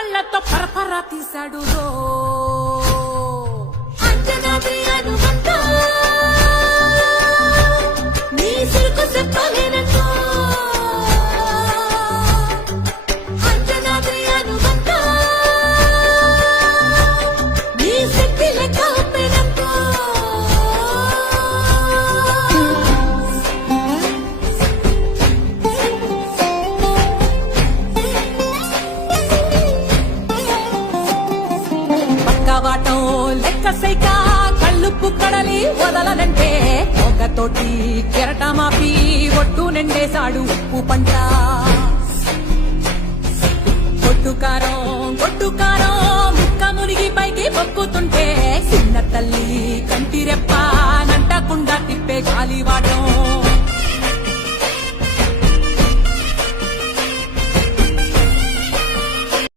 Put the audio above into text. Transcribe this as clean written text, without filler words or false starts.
పళ్ళతో పరపర తీశాడు రో అంజనాద్రి అనుబంధ నీ సిరుకు చెప్పలేనట్టు అంజనాద్రి అనుబంధ నీ శక్తి లెక్క ఒప్పినంత పక్కవాటం లెక్క సైక కళ్ళుప్పు కడలి వదలనంటే ఒకతోటి కెరటమాపి ఒట్టు నిండేశాడు ఉప్పు పంట కొట్టుకారం ముక్క మునిగి పైకి పొక్కుతుంటే చిన్న తల్లి